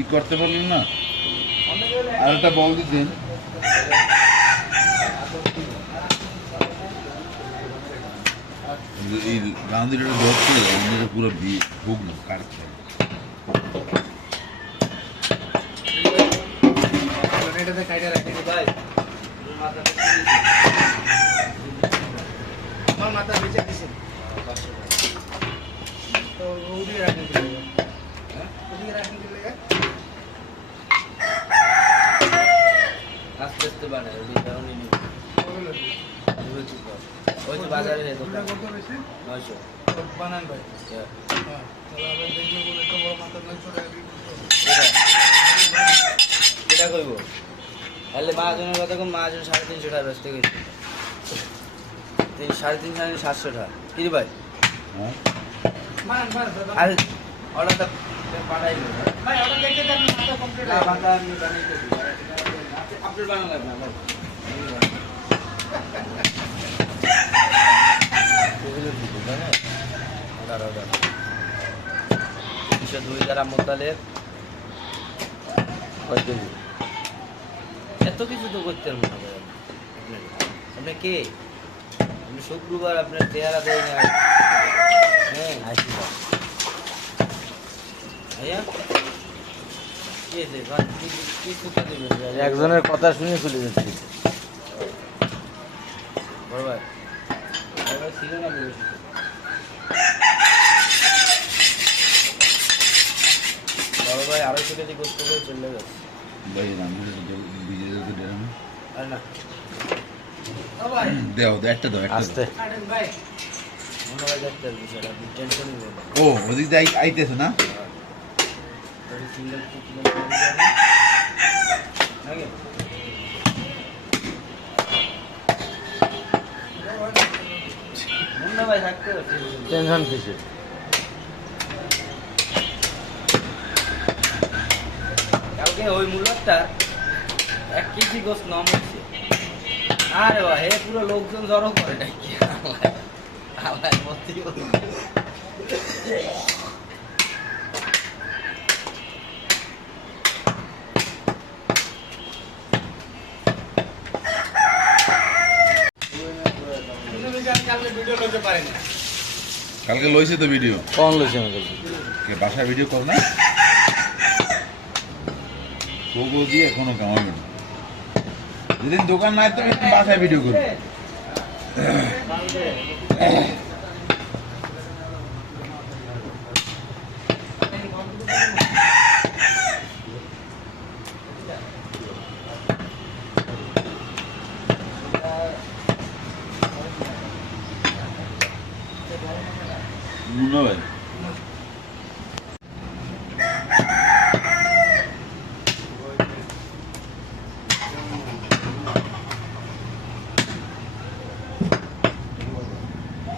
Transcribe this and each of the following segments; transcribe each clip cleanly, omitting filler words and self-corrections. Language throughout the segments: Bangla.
ই করতে পারলেন না আর একটা বল দিতেন এই রাঁধুনিটা ধরছে রাঁধুনিটা পুরো ভুগলো কাটছে আমার মাথা বেঁচে দিছে তো ওদিকে রাখেন দিলে ওদিকে রাখেন দিলে আস্তে আস্তে বানায় ওই কারণে নিই ওই তো বাজারে রে ওটা কত বেশি 900 বানান ভাই হ্যাঁ তাহলে আমরা দেখলে বলে তো বড় মাথা 900 টাকা বিল এটা কইব তাহলে মাহাজনের কথা কম মাহাজন 350 টাকা বেচতে গেছে 350 700 টাকা কি রে ভাই হ্যাঁ মান আর অর্ডারটা পাঠাইলো ভাই অর্ডার দেখতে দেন মাথা কমপ্লিট না মাথা আমি বানাইতে দিই আপনি বানানো লাগবে না ভাই এত কিছু তো করতে পারবো না আপনি কে আপনি শুক্রবার আপনার চেহারা দেয় না হ্যাঁ আসি ভাইয়া একজনের কথা শুনে চলে যাচ্ছি বড় ভাই ছিল না বড় ভাই 250 কেজি গোস্ত করে চলে গেছে ভাই রাঁধুনিটা ভিজে যেতে ডেরানো আর না ভাই দাও একটা দাও একটা আস্তে কাটেন ভাই মনে হয় দেখতে বিষয়টা আপনি টেনশনই নেবেন ও ওদিক দিয়ে আইতেছে না সিঙ্গেল মুন্না ভাই থাকতে টেনশন কিসে কালকে ওই মূল্যটা 1 কেজি গোস নাম হচ্ছে আরে বাহ হে পুরো লোকজন জড়ো করে নাকি আল্লাহ মতি কালকে ভিডিও করতে পারেন না কালকে লইছে তো ভিডিও কোন লইছে আমার কাছে কে বাসায় ভিডিও কর না গোগো দিয়ে এখনো কামাবে না যেদিন দোকান নাই তো বাসায় ভিডিও করবো মুন্না ভাই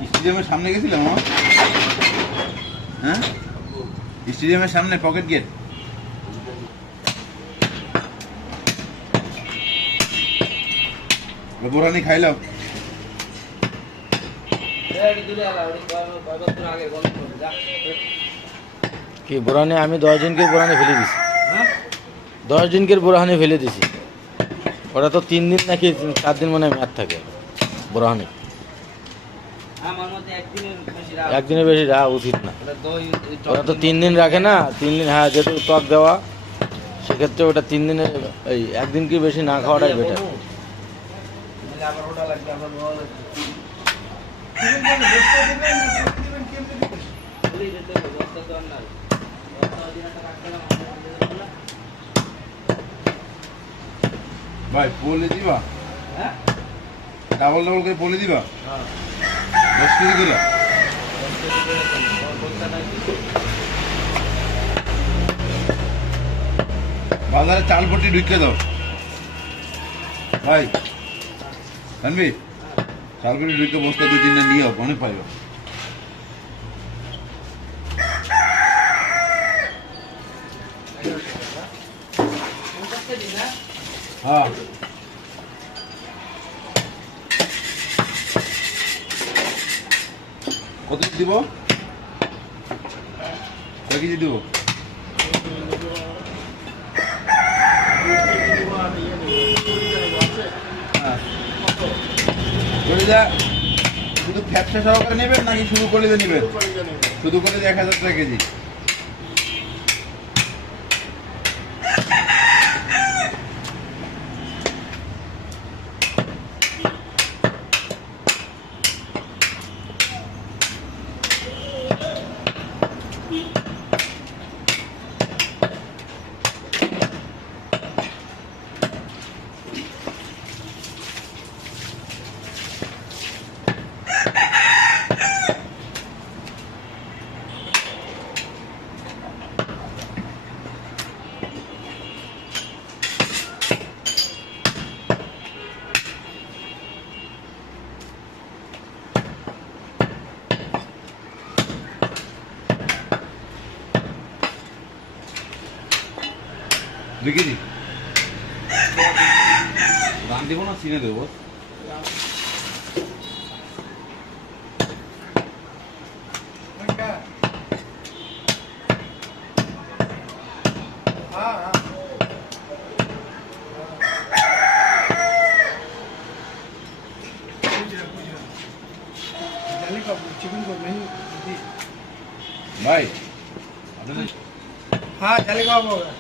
স্টেডিয়ামের সামনে গেছিলাম আমার হ্যাঁ স্টেডিয়ামের সামনে পকেট গেট বোরানি খাইলাম কি বোরানি আমি 10 জনকে বোরানি ফেলে দিছি 10 জনকে বোরানি ফেলে দিছি ওরা তো 3 দিন নাকি 4 দিন মনে ম্যাচ থাকে বোরানি একদিনের বেশি রাখা উচিত না ওরা তো 3 দিন রাখে না 3 দিন হ্যাঁ যেহেতু টক দেওয়া সেক্ষেত্রে ওটা 3 দিনে এই একদিন কি বেশি না খাওয়াটাই বেটার ভাই বলে দিবা ডাবল করে বলে দিবা 10 কেজি করে বাজারে চাল পট্টি ঢুকে দাও ভাই জানবি চাল পট্টি ঢুকে বস্তা 2-3টা নিয়ে হোক অনেক পাইব হ্যাঁ কত দিব কয় কেজি দিব কলিজা শুধু ফ্যাপসা সহকারে নেবেন নাকি শুধু কলিজা নেবেন? শুধু কলিজা 1000 টাকা কেজি। দুই কেজি রান দিব না চিনে দেবো? हाँ हाँ जाली का चिकन को नहीं जी। ভাই আপনাদের हाँ जाली का होगा।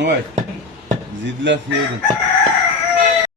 ভাই জিদলা খেয়ে